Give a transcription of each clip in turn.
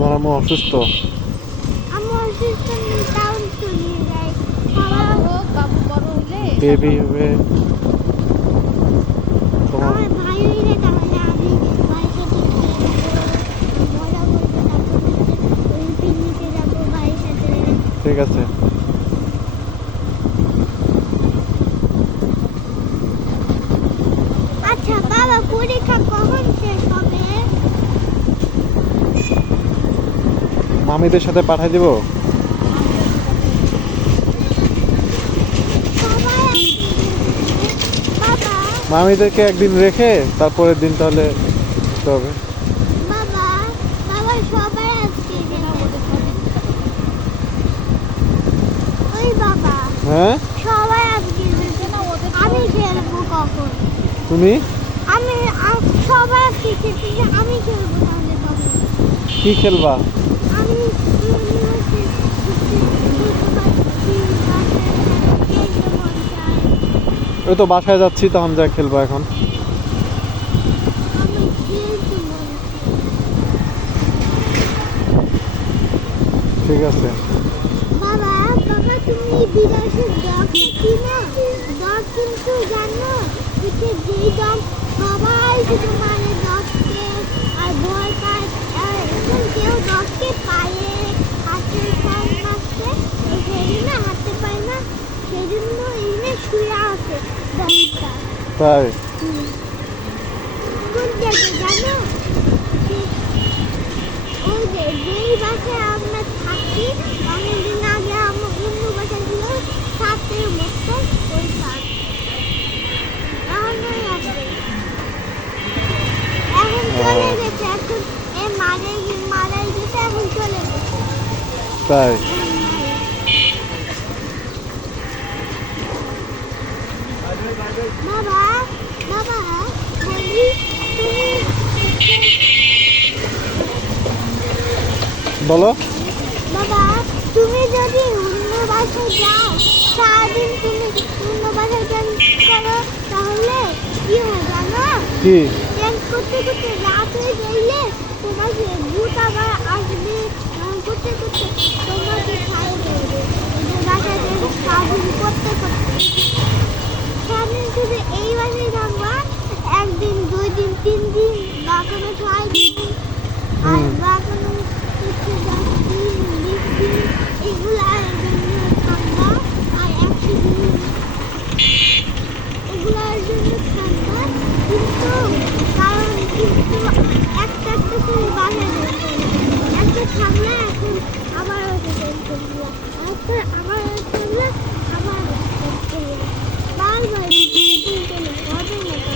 তোমার আম্মু অসুস্থ? আমি অসুস্থ টাউন চলে যাই। বাবু বড় হইলে বেবি হবে তোমার। আমার ভাই হইলে তাহলে আমি ভাইয়ের সাথে মজা করবো, তারপর ওই পিকনিকে যাবো ভাইয়ের সাথে। ঠিক আছে। আচ্ছা বাবা, পরীক্ষা কখন শেষ হবে? মামিদের সাথে পাঠাই দিব। সবাই বাবা মামিদেরকে একদিন রেখে তারপরের দিন তাহলে যেতে হবে। বাবা বাবা সবাই আজকে ওই বাবা হ্যাঁ, সবাই আজকে আমি খেলবো কখন? তুমি আমি সবাই আজকে খেলতেছে, আমি খেলবো তাহলে কখন? কি খেলবা? আমি ওই তো বাসায় যাচ্ছি, তখন যা খেলবো এখন। ঠিক আছে। বাবা বাবা তুমি বিদেশের ডগ কিনো? ডগ কিন্তু জানো এতে যেই ডগ সবাই শুধু মানে ডগকে আর ভয় পায়, আর এখন কেউ ডগকে পায়ে হাতে পায়ে মারছে, সেই না হাতে পায় না, সেই জন্য এখানে শুয়ে আছে ডগটা। তাই? কোন জায়গায় জানো? ওই যে যেই বাসায় আমরা থাকি অনেকদিন আগে আমার অন্য বাসায় ছিল সাথের মতো ওই পার্ক এখনই আছে, এখন চলে গেছে, এখন এ মারাই গেছে, এখন চলে গেছে। তাই? বাবা বাবা বলি তুমি বলো। বাবা তুমি যদি অন্য বাসায় যাও, সারাদিন তুমি অন্য বাসায় ড্যান্স করো, তাহলে কি হয় জানো? কি? ড্যান্স করতে করতে রাত হয়ে গেলে তোমাকে ভূত আবার আসবে, করতে করতে তোমাকে খাই দেবে। বাসায় ড্যান্স সারাদিন করতে করতে সারাদিন শুধু এই বাসায় থাকবা, একদিন 2 দিন 3 দিন বা কোনো 6 দিন আর বা কোনো হচ্ছে 10 দিন 20 দিন এগুলার জন্য ঠান্ডা, আর 100 দিন এগুলার জন্য ঠান্ডা, কিন্তু কারণ কিন্তু একটা একটা করে বাসায় একটা ঠান্ডা, এখন আবার হচ্ছে টেনশন গুলা, তারপর আবার ঠান্ডা, আবার বারবার টেনশন হবে না।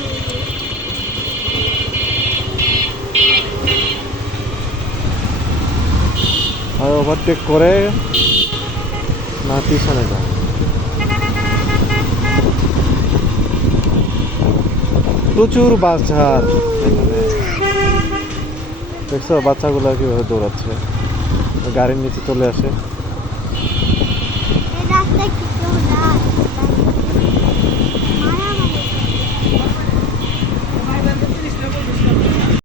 আর ওভারটেক করে না পিছনে যা। প্রচুর বাচ্চার এখানে দেখছো, বাচ্চাগুলো কিভাবে দৌড়াচ্ছে, গাড়ির নিচে চলে আসে। এই রাস্তায় কিছু না।